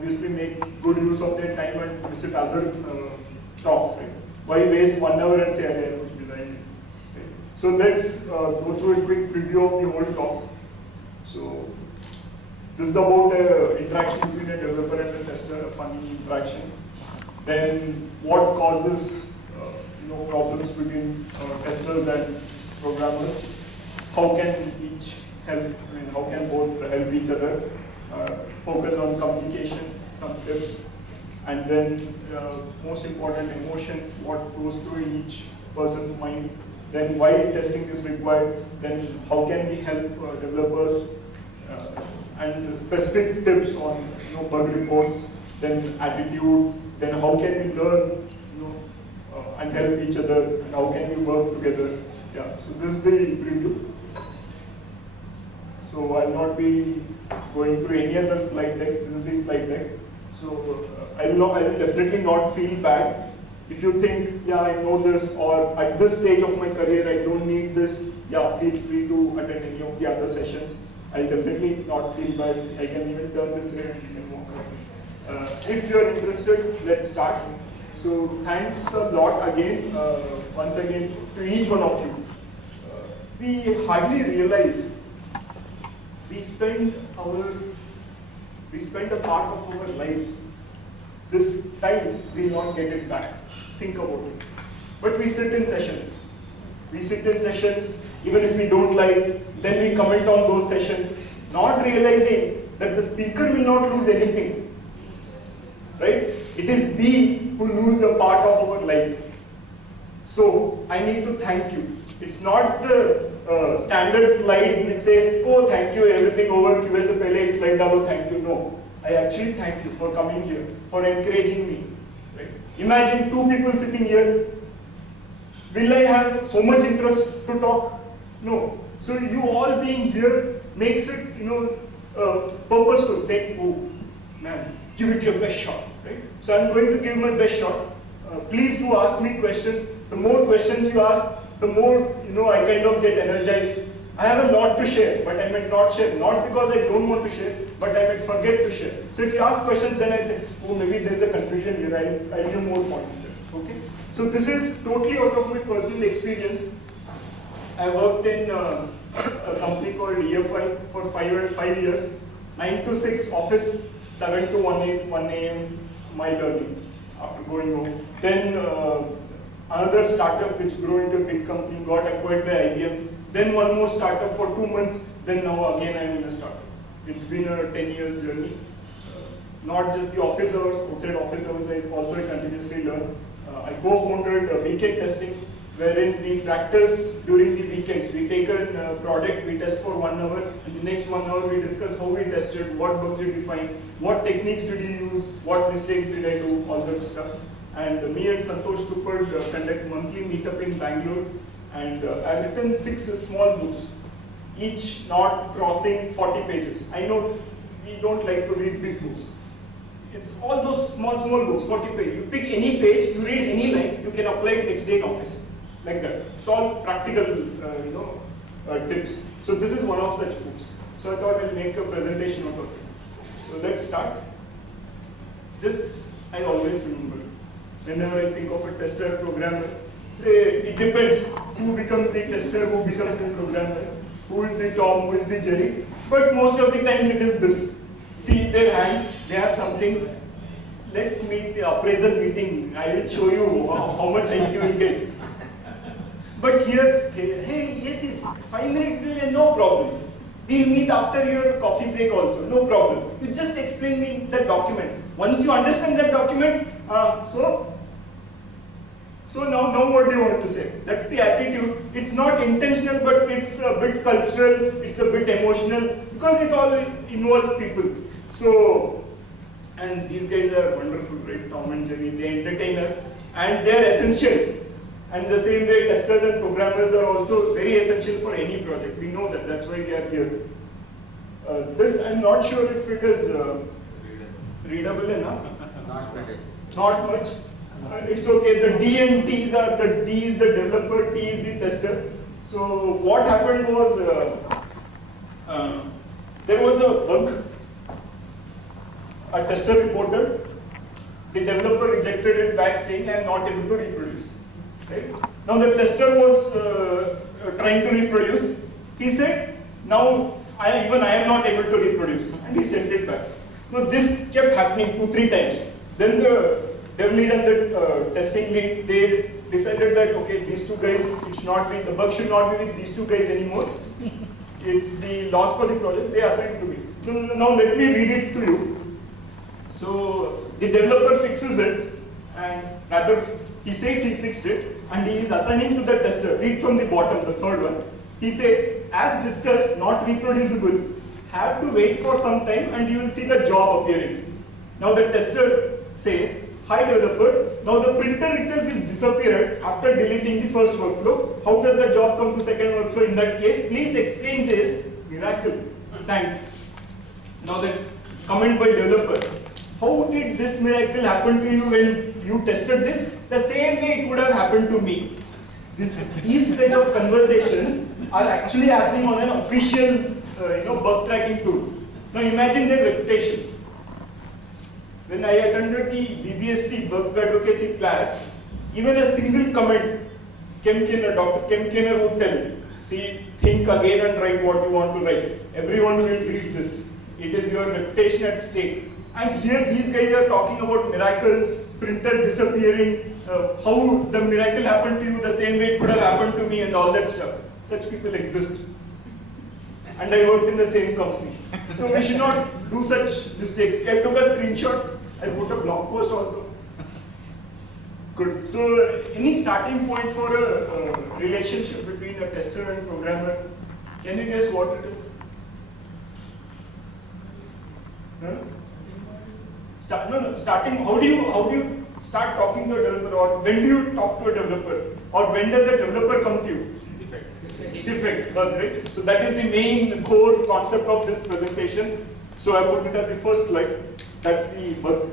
obviously make good use of their time and visit other talks, right? Why waste 1 hour and say, "Arey, kuch bhi nahi," right? So let's go through a quick preview of the whole talk. So this is about interaction between a developer and a tester, a funny interaction. Then what causes problems between testers and programmers? How can each help? How can both help each other? Focus on communication, some tips, and then most important, emotions. What goes through each person's mind? Then why testing is required? Then how can we help developers? And specific tips on bug reports. Then attitude. Then how can we learn? And help each other, and how can we work together? Yeah, so this is the preview. So I'll not be going through any other slide deck. This is the slide deck. So I will definitely not feel bad if you think, yeah, I know this, or at this stage of my career I don't need this. Yeah, feel free to attend any of the other sessions. I'll definitely not feel bad. I can even turn this way and you can walk out. If you're interested, let's start. So thanks a lot again, once again, to each one of you. We hardly realize we spend a part of our life. This time we'll not get it back. Think about it. But we sit in sessions. Even if we don't like, then we comment on those sessions, not realizing that the speaker will not lose anything. Right? It is we who lose a part of our life. So I need to thank you. It's not the standard slide which says, "Oh, thank you, everything over, QA se pehle ek slide dalo, thank you." No, I actually thank you for coming here, for encouraging me. Right? Imagine 2 people sitting here. Will I have so much interest to talk? No. So you all being here makes it, purposeful. Saying, "Oh, man, give it your best shot." Right? So I'm going to give my best shot. Please do ask me questions. The more questions you ask, the more I kind of get energized. I have a lot to share, but I might not share. Not because I don't want to share, but I might forget to share. So if you ask questions, then I'll say, "Oh, maybe there's a confusion here. I'll give more points there." Okay. So this is totally out of my personal experience. I worked in a company called EFI for 5 years, 9 to 6 office, 7 to 1 a.m. my learning after going home. Then another startup which grew into a big company, got acquired by IBM. Then one more startup for 2 months. Then now again I'm in a startup. It's been a 10 years journey. Not just the office hours, outside office hours, I continuously learn. I co-founded Weekend Testing, wherein we practice during the weekends. We take a product, we test for 1 hour, and the next 1 hour we discuss how we tested, what bugs did we find, what techniques did we use, what mistakes did I do, all that stuff. And me and Santosh Tupad conduct monthly meetup in Bangalore, and I've written 6 small books, each not crossing 40 pages. I know we don't like to read big books. It's all those small books, 40 pages. You pick any page, you read any line, you can apply it next day in office. Like that. It's all practical, tips. So this is one of such books. So I thought I'll make a presentation out of it. So let's start. This I always remember. Whenever I think of a tester, programmer, say it depends who becomes the tester, who becomes the programmer, who is the Tom, who is the Jerry. But most of the times it is this. See their hands, they have something. Let's meet the appraisal meeting. I will show you how much IQ you get. But here, hey, yes, 5 minutes delay, no problem. We'll meet after your coffee break also, no problem. You just explain me the document. Once you understand that document, so now what do you want to say? That's the attitude. It's not intentional, but it's a bit cultural, it's a bit emotional, because it all involves people. So, and these guys are wonderful, right? Tom and Jerry, they entertain us, and they're essential. And the same way, testers and programmers are also very essential for any project. We know that, that's why we are here. This, I'm not sure if it is readable enough. Not much. It's okay. The D and T's are, the D is the developer, T is the tester. So what happened was, there was a bug. a tester reported, the developer rejected it back saying I am not able to reproduce. Right? Now the tester was trying to reproduce. He said, now I am not able to reproduce, and he sent it back. Now this kept happening 2-3 times. Then the dev lead and the testing lead, they decided that okay, these two guys, the bug should not be with these two guys anymore. It's the loss for the project. They assigned to me. So now let me read it to you. So the developer fixes it, and rather he says he fixed it, and he is assigning to the tester. Read from the bottom, the third one. He says, as discussed, not reproducible. Have to wait for some time, and you will see the job appearing. Now the tester says, hi developer, now the printer itself is disappeared after deleting the first workflow. How does the job come to second workflow in that case? Please explain this miracle. Thanks. Now the comment by developer. How did this miracle happen to you when you tested this? The same way it would have happened to me. These kind of conversations are actually happening on an official bug tracking tool. Now imagine their reputation. When I attended the BBST bug advocacy class, even a single comment, Dr. Kemkener would tell, see, think again and write what you want to write. Everyone will read this. It is your reputation at stake. And here these guys are talking about miracles, printer disappearing, how the miracle happened to you the same way it could have happened to me and all that stuff. Such people exist. And I worked in the same company. So we should not do such mistakes. I took a screenshot. I put a blog post also. Good. So any starting point for a relationship between a tester and programmer? Can you guess what it is? Huh? Starting. How do you start talking to a developer, or when do you talk to a developer, or when does a developer come to you? Defect, bug, right? So that is the main core concept of this presentation. So I put it as the first slide. That's the bug.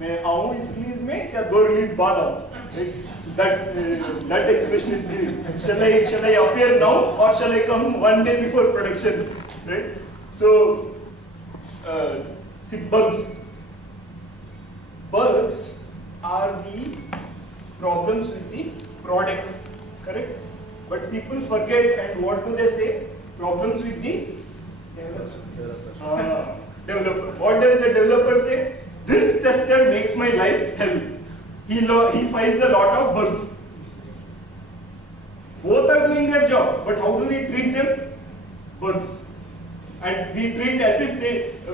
मैं आऊँ इस release में या 2 release बाद आऊँ? So that expression is the shall I appear now or shall I come one day before production, right? So see, bugs are the problems with the product, correct? But people forget, and what do they say? Problems with the developer. What does the developer say? This tester makes my life hell. He finds a lot of bugs. Both are doing their job, but how do we treat them? Bugs. And we treat as if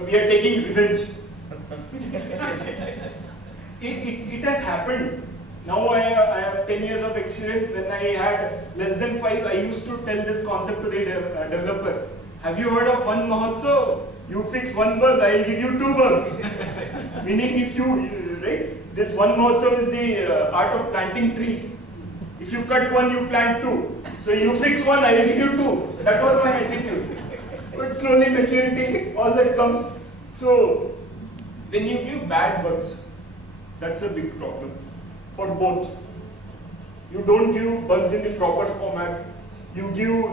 we are taking revenge. It has happened. Now I have 10 years of experience. When I had less than 5, I used to tell this concept to the developer. Have you heard of one Mahotsav? You fix one bug, I will give you 2 bugs. Meaning if you, right? This one Mahotsav is the art of planting trees. If you cut one, you plant 2. So you fix one, I will give you 2. That was my attitude. But slowly maturity, all that comes. So when you give bad bugs, that's a big problem. For both. You don't give bugs in the proper format. You give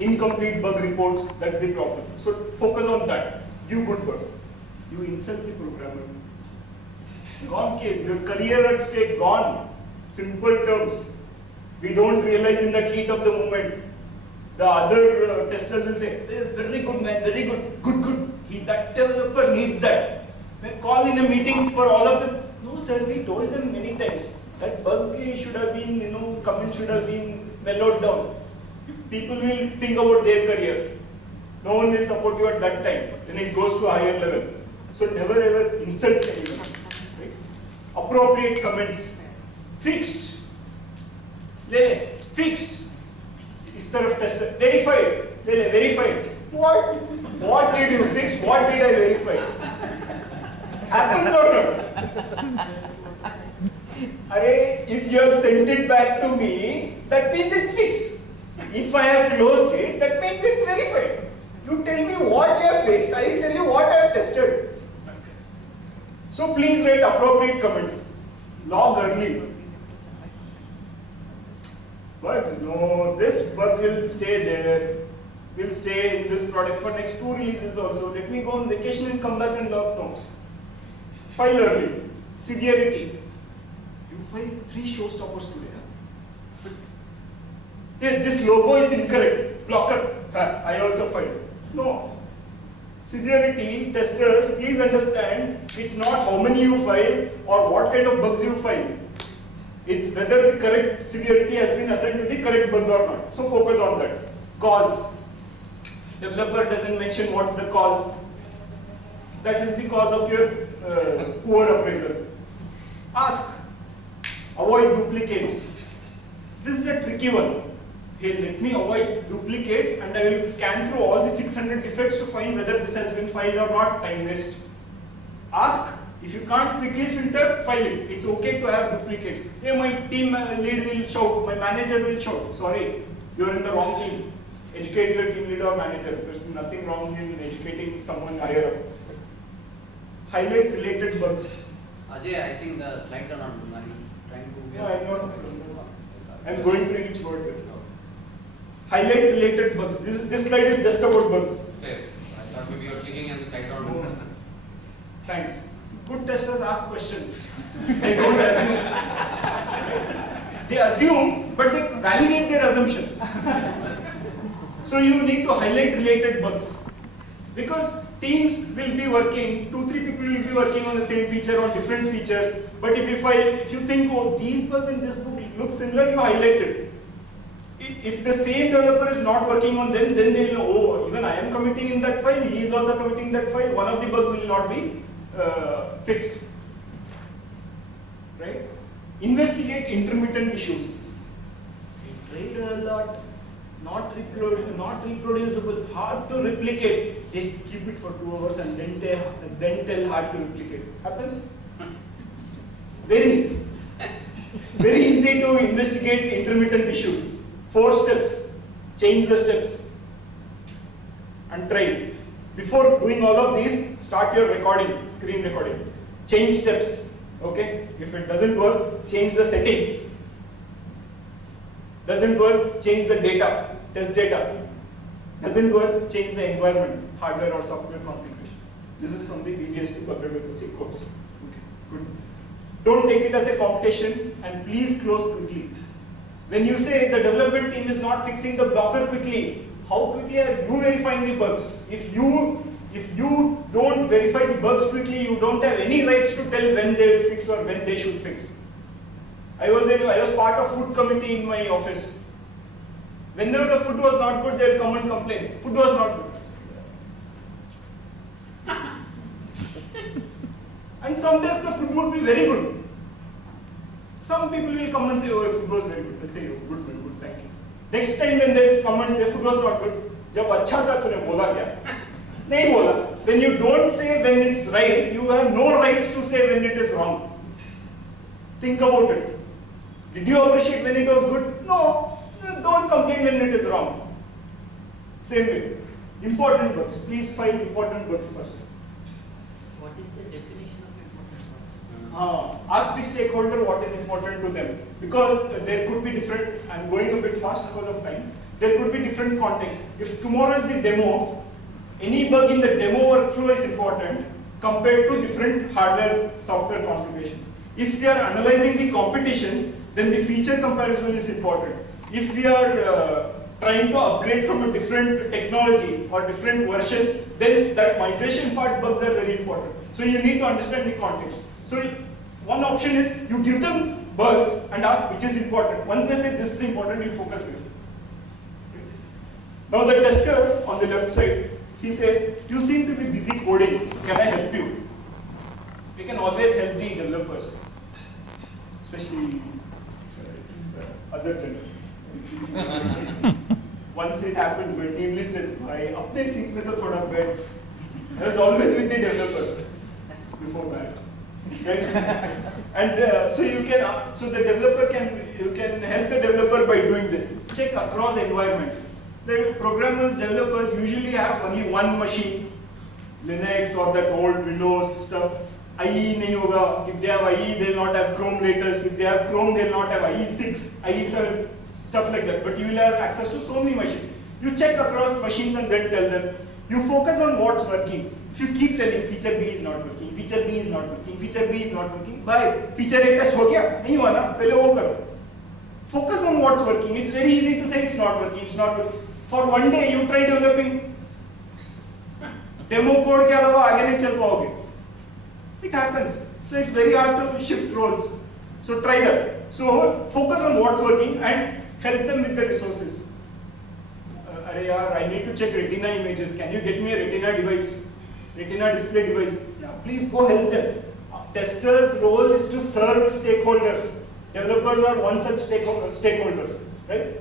incomplete bug reports. That's the problem. So focus on that. Give good bugs. You insult the programmer. Gone case. Your career at stake, gone. Simple terms. We don't realize in the heat of the moment. The other testers will say, very good man, very good. Good. That developer needs that. Then call in a meeting for all of them. No sir, we told them many times that bug should have been, comment should have been mellowed down. People will think about their careers. No one will support you at that time. Then it goes to a higher level. So never ever insult anyone. Right? Appropriate comments. Fixed. Fixed. Is taraf tester. Verified. Verified. What? What did you fix? What did I verify? Happens or not? If you have sent it back to me, that means it's fixed. If I have closed it, that means it's verified. You tell me what you have fixed, I will tell you what I have tested. So please write appropriate comments. Log early. Bugs, no, this bug will stay there. will stay in this product for next 2 releases also. Let me go on vacation and come back and log notes. File early. Severity. You filed 3 showstoppers today. Huh? Hey, this logo is incorrect. Blocker. I also filed. No. Severity testers, please understand, it's not how many you file or what kind of bugs you file. It's whether the correct severity has been assigned to the correct bug or not. So focus on that. Cause. Developer doesn't mention what's the cause. That is the cause of your poor appraisal. Ask. Avoid duplicates. This is a tricky one. Hey, let me avoid duplicates and I will scan through all the 600 defects to find whether this has been filed or not. Time waste. Ask. If you can't quickly filter, file it. It's okay to have duplicates. Hey, my team lead will shout, my manager will shout. Sorry, you're in the wrong team. Educate your team lead or manager. There's nothing wrong in educating someone higher up. Highlight related bugs. Ajay, I think the slides are not good. I'm trying to. No, I'm not. I'm going through each word. Highlight related bugs. This slide is just about bugs. Fair. I thought maybe you're clicking and the slides are not good. Thanks. Good testers ask questions. They don't assume. They assume, but they validate their assumptions. So you need to highlight related bugs. Because teams will be working, 2-3 people will be working on the same feature or different features. But if you think, oh, these bugs in this book look similar, you highlight it. If the same developer is not working on them, then they will know, oh, even I am committing in that file, he is also committing in that file, one of the bugs will not be fixed. Right? Investigate intermittent issues. We tried a lot. Not reproducible, hard to replicate. Hey, keep it for 2 hours and then tell hard to replicate. Happens? Very easy to investigate intermittent issues. 4 steps. Change the steps. And try. Before doing all of these, start your recording, screen recording. Change steps. Okay? If it doesn't work, change the settings. Doesn't work, change the data, test data. Doesn't work, change the environment, hardware or software configuration. This is from the BBS debugger with the C codes. Okay, good. Don't take it as a competition and please close quickly. When you say the development team is not fixing the blocker quickly, how quickly are you verifying the bugs? If you don't verify the bugs quickly, you don't have any rights to tell when they will fix or when they should fix. I was part of food committee in my office. Whenever the food was not good, they will come and complain. Food was not good. And some days the food would be very good. Some people will come and say, oh, food was very good. They'll say, oh, good, thank you. Next time when they come and say, food was not good, जब अच्छा था तूने बोला क्या? नहीं बोला. When you don't say when it's right, you have no rights to say when it is wrong. Think about it. Did you appreciate when it was good? No. Don't complain when it is wrong. Same way. Important bugs. Please find important bugs first. What is the definition of important bugs? Ask the stakeholder what is important to them. Because there could be different, I'm going a bit fast because of time, there could be different contexts. If tomorrow is the demo, any bug in the demo workflow is important compared to different hardware, software configurations. If we are analyzing the competition, then the feature comparison is important. If we are trying to upgrade from a different technology or different version, then that migration part bugs are very important. So you need to understand the context. So one option is you give them bugs and ask which is important. Once they say this is important, you focus there. Now the tester on the left side, he says, you seem to be busy coding, can I help you? We can always help the developers, especially other developers. Once it happens, when team lead says, "I अपने seat में तो थोड़ा बैठ." I was always with the developer before that, right? And so the developer you can help the developer by doing this. Check across environments. The programmers, developers usually have only one machine, Linux or that old Windows stuff. IE nahi hoga. If they have IE, they will not have Chrome latest. If they have Chrome, they will not have IE6, IE7, stuff like that. But you will have access to so many machines. You check across machines and then tell them. You focus on what's working. If you keep telling feature B is not working, feature B is not working, feature B is not working, bye. Feature A test हो गया? नहीं हुआ ना? पहले वो करो. Focus on what's working. It's very easy to say it's not working. It's not working. For one day you try developing. Demo code के अलावा आगे नहीं चल पाओगे. It happens. So it's very hard to shift roles. So try that. So focus on what's working and help them with the resources. Arey yaar, I need to check retina images. Can you get me a retina device? Retina display device. Yeah, please go help them. Testers' role is to serve stakeholders. Developers are one such stakeholders, right?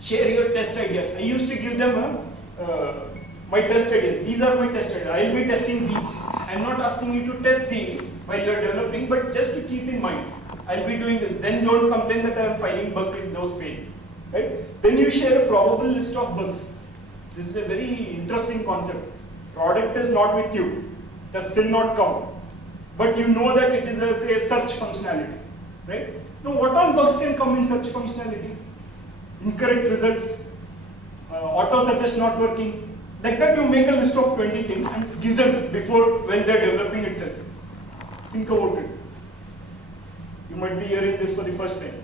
Share your test ideas. I used to give them my test ideas. These are my test ideas. I will be testing these. I am not asking you to test these while you are developing, but just to keep in mind. I will be doing this. Then don't complain that I am finding bugs if those fail. Right? Then you share a probable list of bugs. This is a very interesting concept. Product is not with you. Does still not count. But you know that it is a, say, search functionality. Right? Now what all bugs can come in search functionality? Incorrect results, auto suggest not working. Like that you make a list of 20 things and give them before when they are developing itself. Think about it. You might be hearing this for the first time.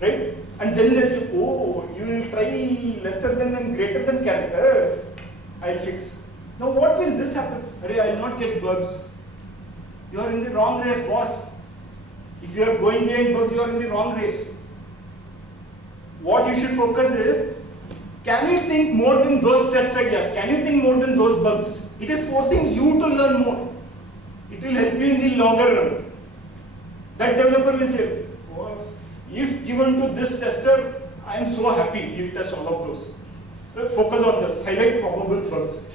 Right? And then they'll say, oh, you will try lesser than and greater than characters. I'll fix. Now what will this happen? Arey, I'll not get bugs. You are in the wrong race, boss. If you are going behind bugs, you are in the wrong race. What you should focus is, can you think more than those test ideas? Can you think more than those bugs? It is forcing you to learn more. It will help you in the longer run. That developer will say, boss, if given to this tester, I am so happy, he'll test all of those. Focus on this, highlight probable bugs.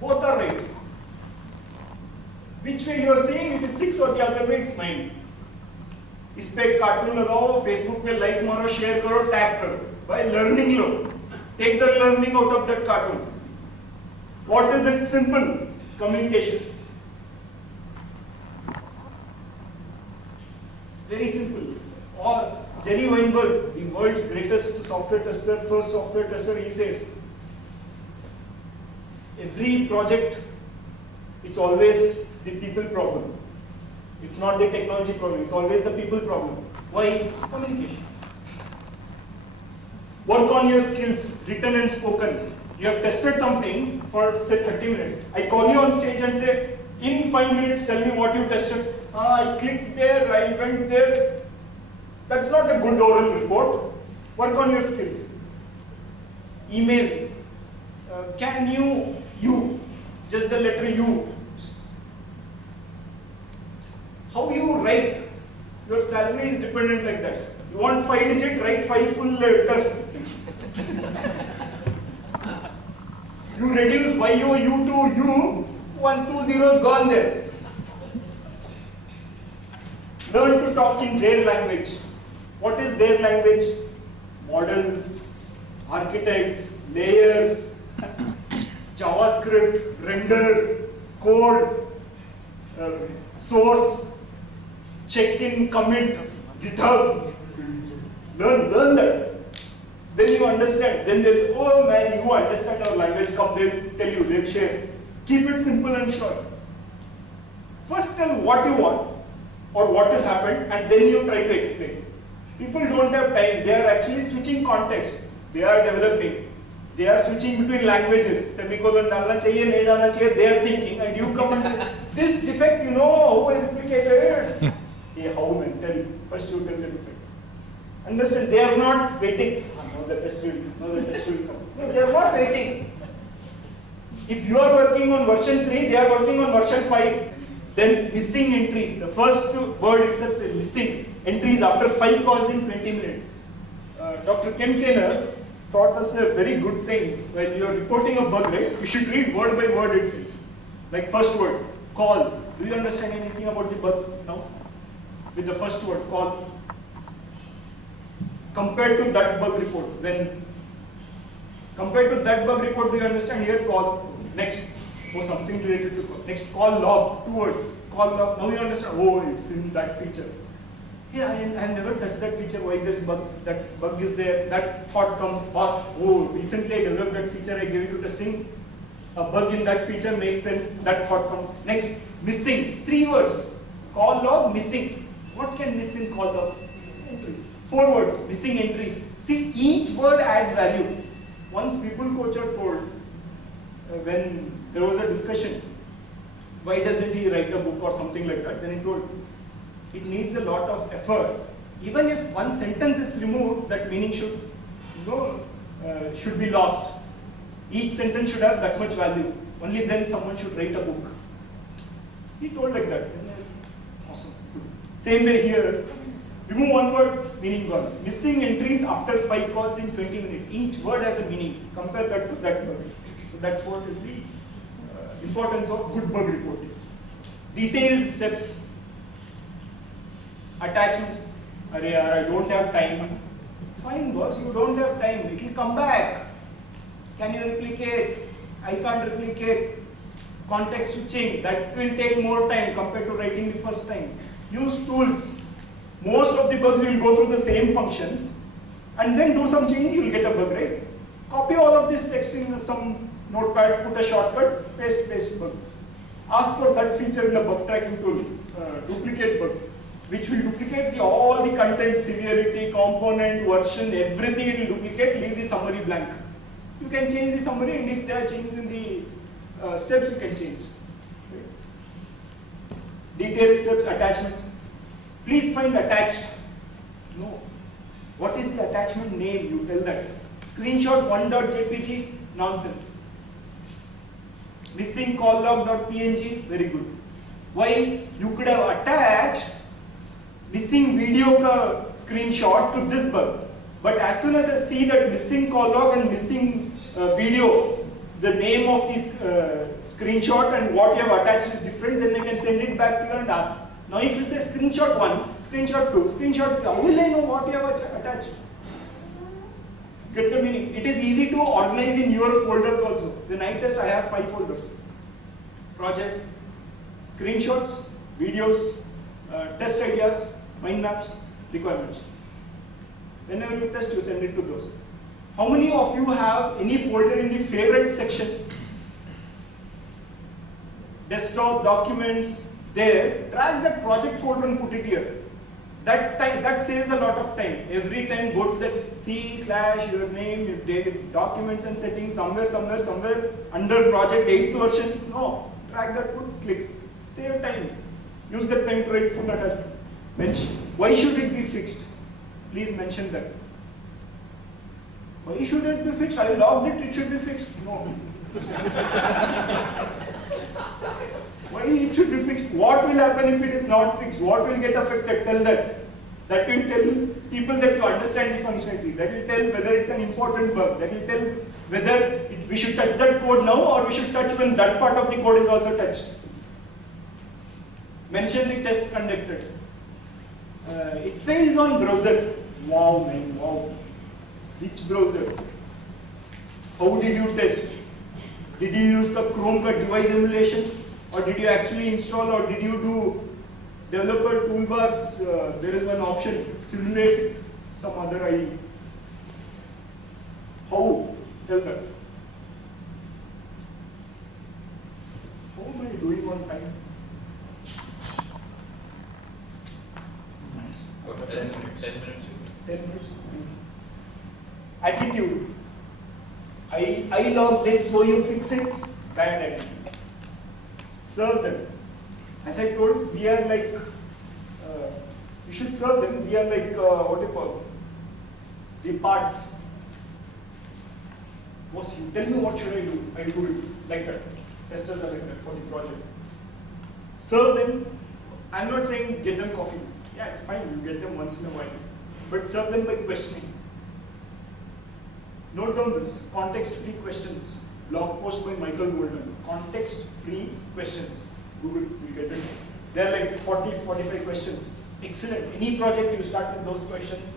Both are right. Which way you are saying it is 6 or the other way it's 9. इस पे एक cartoon लगाओ, Facebook पे like मारो, share करो, tag करो. By learning low. Take the learning out of that cartoon. What is it? Simple. Communication. Very simple. Or Jerry Weinberg, the world's greatest software tester, first software tester, he says, every project, it's always the people problem. It's not the technology problem, it's always the people problem. Why? Communication. Work on your skills, written and spoken. You have tested something for say 30 minutes. I call you on stage and say, in 5 minutes tell me what you tested. I clicked there, I went there. That's not a good oral report. Work on your skills. Email. Can you, just the letter U. How you write, your salary is dependent like that. You want 5 digit, write 5 full letters. You reduce YO, U to U, 1, 2 zeros gone there. Learn to talk in their language. What is their language? Models, architects, layers, JavaScript, render, code, source, check-in, commit, GitHub. Learn that. Then you understand. Then they'll say, oh man, you understand our language. Come, they'll tell you, they'll share. Keep it simple and short. First tell what you want or what has happened, and then you try to explain. People don't have time. They are actually switching context. They are developing. They are switching between languages. Semicolon dalna chahiye, nahi dalna chahiye. They are thinking, and you come and say, this defect, you know how implicated. Hey, how man? Tell. First you tell the defect. Understand? They are not waiting. No, the test will come. No, they are not waiting. If you are working on version 3, they are working on version 5. Then missing entries. The first word itself says missing entries after 5 calls in 20 minutes. Dr. Ken Kenner taught us a very good thing. When you are reporting a bug, right, you should read word by word itself. Like first word, call. Do you understand anything about the bug now? With the first word, call. Compared to that bug report, compared to that bug report, do you understand? Here, call. Next, or something related to call. Next, call log, 2 words. Call log. Now you understand. Oh, it's in that feature. hey, I have never touched that feature, why that bug is there, that thought comes, or oh, recently I developed that feature, I gave it to testing, a bug in that feature makes sense, that thought comes. Next, missing, 3 words, call log missing. What can miss in call log? Entries. 4 words, missing entries. See, each word adds value. Once people coach are told, when there was a discussion, why doesn't he write a book or something like that, then he told, it needs a lot of effort. Even if one sentence is removed, that meaning should, should be lost. Each sentence should have that much value. Only then someone should write a book. He told like that. Awesome. Same way here. Remove one word, meaning gone. Missing entries after 5 calls in 20 minutes. Each word has a meaning. Compare that to that word. So that's what is the importance of good bug reporting. Detailed steps. Attachments. Arey yaar, I don't have time. Fine boss, you don't have time. It will come back. Can you replicate? I can't replicate. Context switching. That will take more time compared to writing the first time. Use tools. Most of the bugs will go through the same functions and then do some change, you will get a bug, right? Copy all of this text in some notepad, put a shortcut, paste bug. Ask for that feature in the bug tracking tool, duplicate bug, which will duplicate all the content, severity, component, version, everything it will duplicate, leave the summary blank. You can change the summary, and if there are changes in the steps, you can change. Right? Detailed steps, attachments. Please find attached. No. What is the attachment name? You tell that. Screenshot 1.jpg, nonsense. Missing call log.png, very good. Why? You could have attached missing video ka screenshot to this bug. But as soon as I see that missing call log and missing video, the name of this screenshot and what you have attached is different, then I can send it back to you and ask. Now if you say screenshot 1, screenshot 2, screenshot 3, how will I know what you have attached? Get the meaning? It is easy to organize in your folders also. When I test, I have 5 folders. Project, screenshots, videos, test ideas, mind maps, requirements. Whenever you test, you send it to those. How many of you have any folder in the favorite section? Desktop, documents, there, drag that project folder and put it here. That saves a lot of time. Every time go to that C/your name, your date, documents and settings, somewhere under project 8th version. No, drag that, put, click. Save time. Use that time to write full attachment. Why should it be fixed? Please mention that. Why should it be fixed? I logged it, it should be fixed. No. Why it should be fixed? What will happen if it is not fixed? What will get affected? Tell that. That will tell people that you understand the functionality. That will tell whether it's an important bug. That will tell whether we should touch that code now or we should touch when that part of the code is also touched. Mention the test conducted. It fails on browser. Wow, man, wow. Which browser? How did you test? Did you use the Chrome device emulation? Or did you actually install, or did you do developer toolbars? There is one option, simulate some other IE. How? Tell that. How am I doing on time? Nice. 10 minutes. 10 minutes. 10 minutes. Attitude. I log this, so you fix it. Bad attitude. Serve them. As I told, we are like, you should serve them. We are like, what do you call, the parts. Boss, you tell me what should I do. I do it like that. Testers are like that for the project. Serve them. I'm not saying get them coffee. Yeah, it's fine. You get them once in a while. But serve them by questioning. Note down this. Context-free questions. Blog post by Michael Golden. Context-free questions. Google, you get it. There are like 40, 45 questions. Excellent. Any project you start with those questions,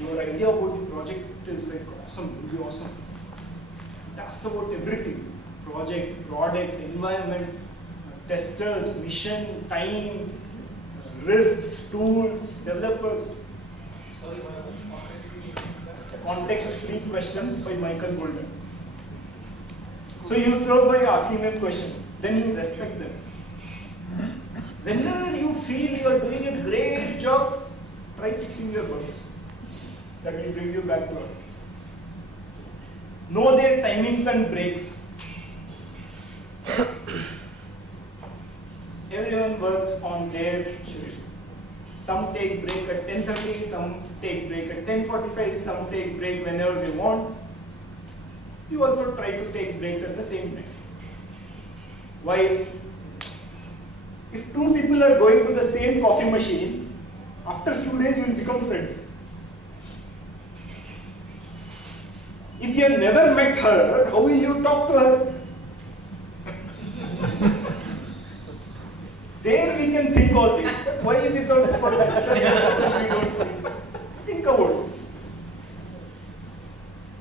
your idea about the project is like awesome. It will be awesome. It asks about everything. Project, product, environment, testers, mission, time, risks, tools, developers. Sorry, Context-free questions by Michael Golden. So you serve by asking them questions, then you respect them. Whenever you feel you are doing a great job, try fixing your bugs. That will bring you back to earth. Know their timings and breaks. Everyone works on their schedule. Some take break at 10:30, some take break at 10:45, some take break whenever they want. You also try to take breaks at the same time. Why? If two people are going to the same coffee machine, after a few days you will become friends. If you have never met her, how will you talk to her? There we can think all this, but why without effort we don't think about it.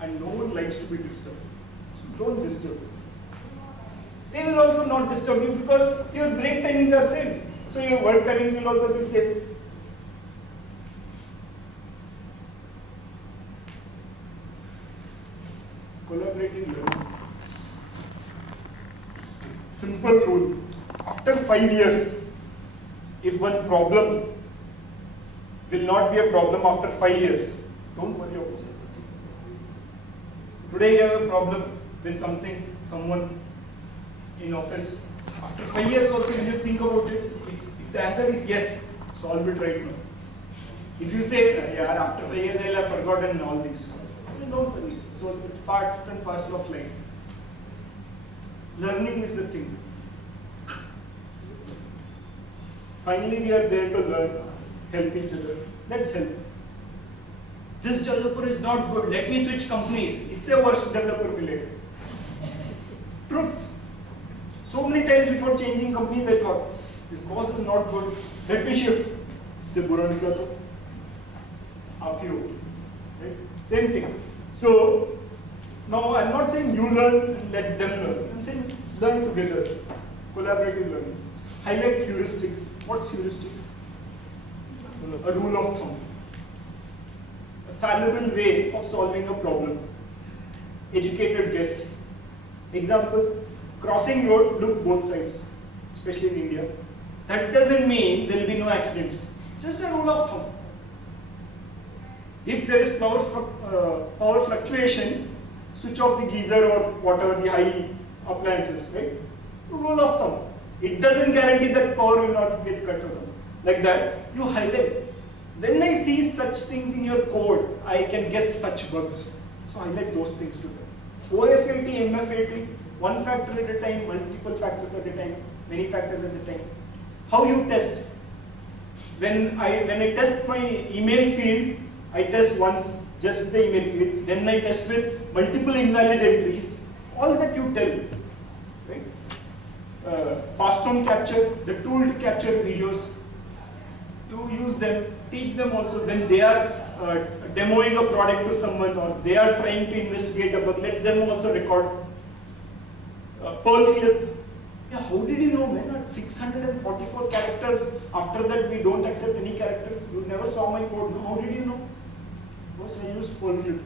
And no one likes to be disturbed. So don't disturb. They will also not disturb you because your break timings are same. So your work timings will also be same. Collaborative learning. Simple rule. After 5 years, if one problem will not be a problem after 5 years, don't worry about it. Today you have a problem with someone in office. After 5 years also, will you think about it? If the answer is yes, solve it right now. If you say, yeah, after 5 years I will have forgotten all this, don't worry. So it's part and parcel of life. Learning is the thing. Finally, we are there to learn, help each other. Let's help. This developer is not good. Let me switch companies. इससे worse developer मिलेगा. Truth. So many times before changing companies, I thought this boss is not good. Let me shift. इससे बुरा निकला तो आप ही हो. Right? Same thing. So now I'm not saying you learn and let them learn. I'm saying learn together. Collaborative learning. Highlight heuristics. What's heuristics? A rule of thumb. A fallible way of solving a problem. Educated guess. Example, crossing road, look both sides, especially in India. That doesn't mean there will be no accidents. Just a rule of thumb. If there is power fluctuation, switch off the geyser or whatever the high appliances, right? Rule of thumb. It doesn't guarantee that power will not get cut or something. Like that, you highlight. When I see such things in your code, I can guess such bugs. So highlight those things to them. OFAT, MFAT, one factor at a time, multiple factors at a time, many factors at a time. How you test? When I test my email field, I test once just the email field, then I test with multiple invalid entries. All that you tell, right? Fast tone capture, the tool to capture videos. You use them, teach them also. When they are demoing a product to someone or they are trying to investigate a bug, let them also record. Perl clip. Yeah, how did you know, man? At 644 characters, after that we don't accept any characters. You never saw my code. No? How did you know? Because I used Perl clip.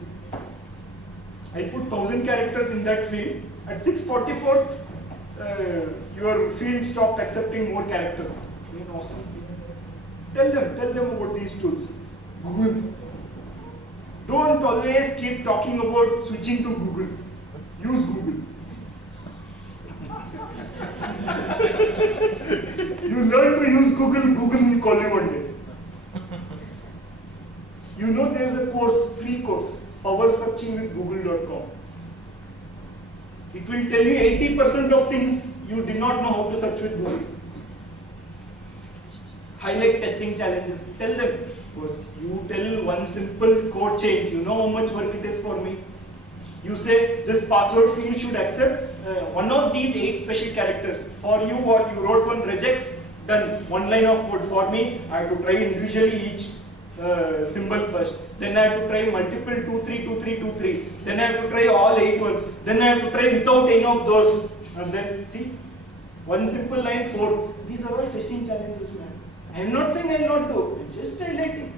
I put 1000 characters in that field. At 644, your field stopped accepting more characters. Awesome. Tell them about these tools. Google. Don't always keep talking about switching to Google. Use Google. You learn to use Google, Google will call you one day. You know there's a course, free course, Power Searching with Google.com. It will tell you 80% of things you did not know how to search with Google. Highlight testing challenges. Tell them. Because you tell one simple code change, you know how much work it is for me. You say this password field should accept one of these 8 special characters. For you, what you wrote one rejects, done. One line of code. For me, I have to try individually each symbol first. Then I have to try multiple 2, 3, 2, 3, 2, 3. Then I have to try all 8 ones. Then I have to try without any of those. And then see, one simple line, 4. These are all testing challenges, man. I am not saying I will not do, just highlighting.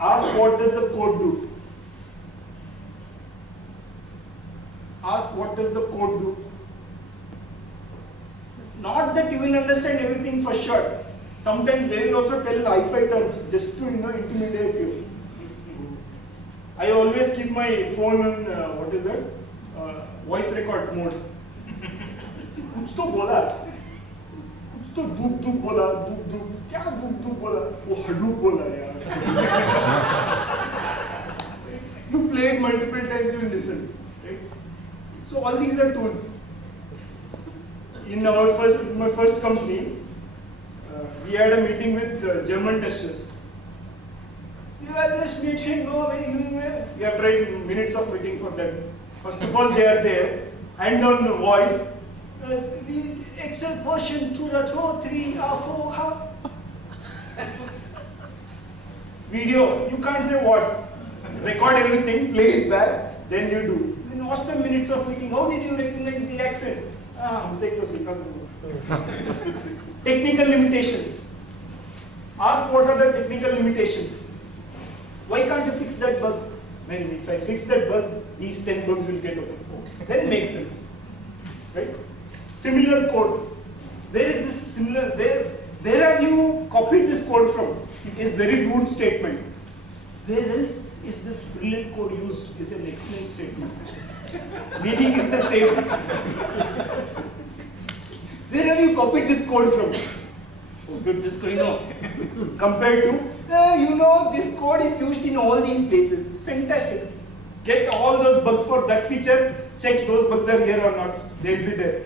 Ask what does the code do? Ask what does the code do? Not that you will understand everything for sure. Sometimes they will also tell hi-fi terms just to intimidate you. I always keep my phone on what is that? Voice record mode. कुछ तो बोला, कुछ तो धूप धूप बोला, धूप धूप क्या धूप धूप बोला? वो हडूप बोला यार. You play it multiple times, you will listen, right? So all these are tools. In my first company, we had a meeting with German testers. You are this meeting, we have tried minutes of meeting for them. First of all, they are there, and on the voice, the Excel version 2.0, 3, 4, video, you can't say what. Record everything, play it back, then you do. Then watch the minutes of meeting. How did you recognize the accent? Technical limitations. Ask what are the technical limitations. Why can't you fix that bug? When if I fix that bug, these 10 bugs will get open. Then makes sense. Right? Similar code. Where is this similar? Where have you copied this code from? It is very rude statement. Where else is this brilliant code used? Is an excellent statement. Meaning is the same. Where have you copied this code from? Just going on. Compared to, this code is used in all these places. Fantastic. Get all those bugs for that feature. Check those bugs are here or not. They'll be there.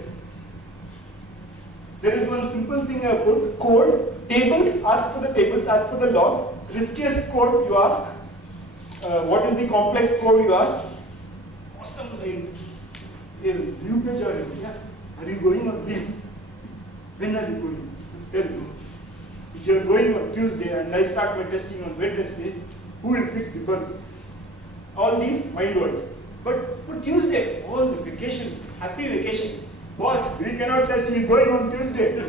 There is one simple thing I put. Code, tables, ask for the tables, ask for the logs. Riskiest code you ask. What is the complex code you ask? Awesome. New page or yeah. Are you going on leave? When are you going? Tell me. If you are going on Tuesday and I start my testing on Wednesday, who will fix the bugs? All these mild words. But Tuesday, oh, vacation, happy vacation. Boss, we cannot test, he is going on Tuesday.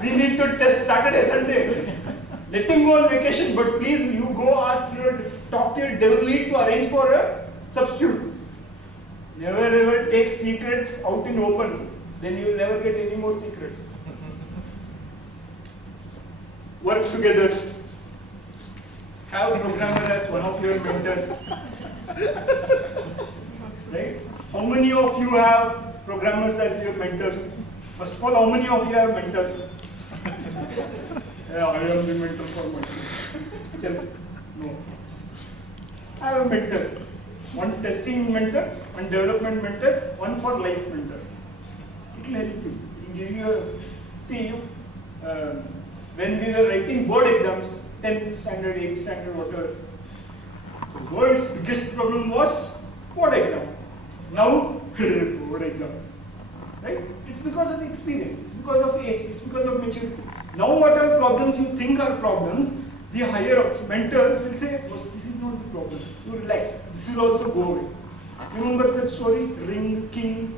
We need to test Saturday, Sunday. Let him go on vacation, but please you go talk to your dev lead to arrange for a substitute. Never ever take secrets out in open. Then you will never get any more secrets. Work together. Have a programmer as one of your mentors. Right? How many of you have programmers as your mentors? First of all, how many of you have mentors? Yeah, I am the mentor for myself. No. I have a mentor. One testing mentor, one development mentor, one for life mentor. It will help you. It will give you see, when we were writing board exams, 10th standard, 8th standard, whatever, the world's biggest problem was board exam. Now, board exam. Right? It's because of experience, it's because of age, it's because of maturity. Now whatever problems you think are problems, the higher ups, mentors will say, oh, this is not the problem. You relax, this will also go away. Remember that story? Ring, king,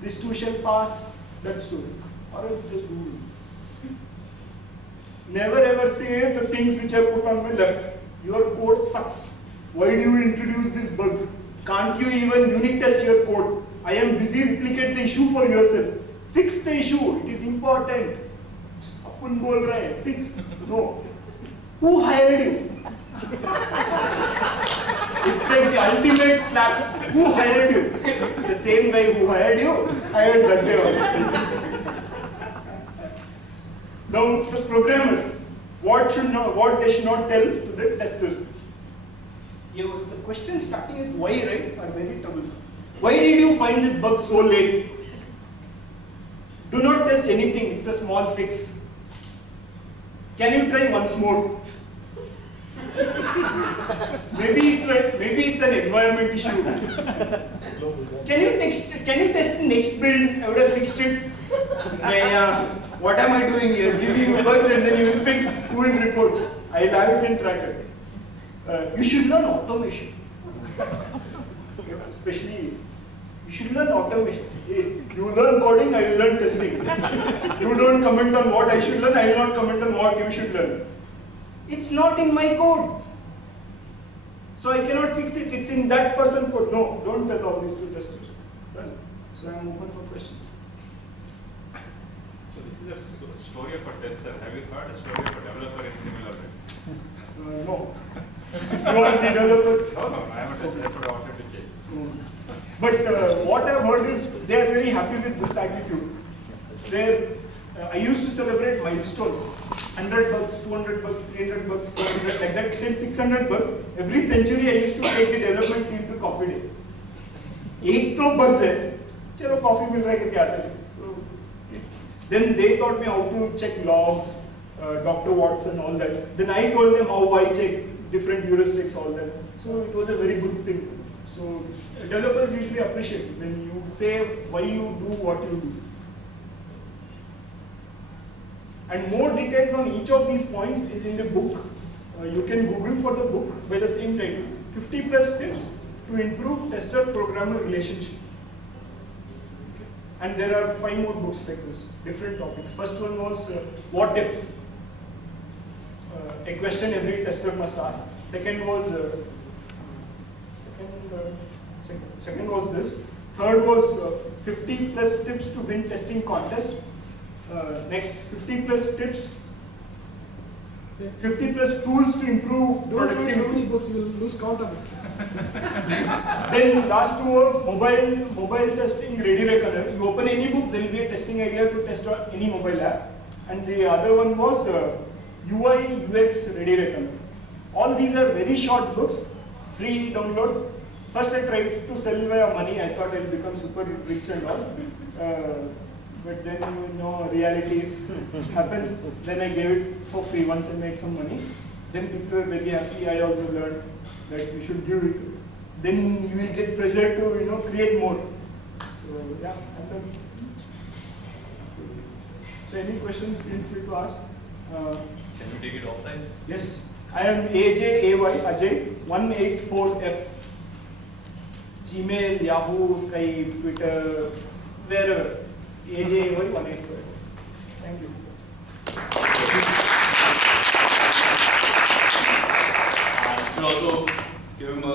this too shall pass, that story. Or else just do it. Never ever say the things which I put on my left. Your code sucks. Why do you introduce this bug? Can't you even unit test your code? I am busy, replicate the issue for yourself. Fix the issue, it is important. Apun bol raha hai, fix. No. Who hired you? It's like the ultimate slap. Who hired you? The same guy who hired you, hired that guy. Now the programmers, what they should not tell to the testers. The questions starting with why, right, are very troublesome. Why did you find this bug so late? Do not test anything, it's a small fix. Can you try once more? Maybe it's an environment issue. Can you test the next build? I would have fixed it. Yeah. What am I doing here? Giving you bugs and then you will fix. Who will report? I'll have it in tracker. You should learn automation. Especially You should learn automation. You learn coding, I will learn testing. You don't comment on what I should learn, I will not comment on what you should learn. It's not in my code. So I cannot fix it, it's in that person's code. No, don't tell all this to testers. Done. So I am open for questions. So this is a story of a tester. Have you heard a story of a developer in similar way? No. You are the developer. No, I am a tester. That's what I wanted to check. But what I've heard is they are very happy with this attitude. Where I used to celebrate milestones, 100 bucks, 200 bucks, 300 bucks, 400, like that till 600 bucks. Every century I used to take the development team to coffee day. एक तो bugs है, चलो coffee मिल रहा है करके आते हैं. Then they taught me how to check logs, Dr. Watson, all that. Then I told them how I check different heuristics, all that. So it was a very good thing. So developers usually appreciate it when you say why you do what you do. And more details on each of these points is in the book. You can Google for the book by the same title, 50 plus tips to improve tester-programmer relationship. Okay. And there are 5 more books like this, different topics. First one was what if? A question every tester must ask. Second was second was this. Third was 50 plus tips to win testing contest. Next, 50 plus tips, 50 plus tools to improve Don't read so many productivity. books, you will lose count of it. Then last two was mobile testing ready reckoner. You open any book, there will be a testing idea to test on any mobile app. And the other one was UI UX ready reckoner. All these are very short books, free download. First I tried to sell via money. I thought I'll become super rich and all. But then reality happens. Then I gave it for free once I made some money. Then people were very happy. I also learned that you should give it. Then you will get pressure to create more. So yeah, I'm done. So any questions? Feel free to ask. Can we take it offline? Yes, I am AJAY Ajay 184F. Gmail, Yahoo, Skype, Twitter, wherever. AJAY 184F. Thank you. You also give him a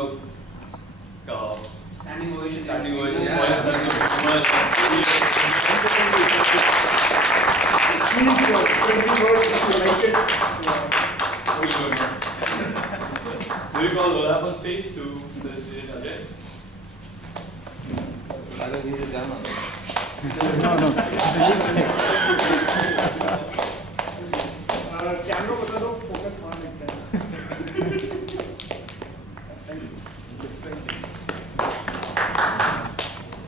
Standing ovation. standing ovation. Yeah. Please, spread the word if you like it. Do you call Olaf on stage to the student Ajay? I think he's a German. Camera बता दो focus one लगता है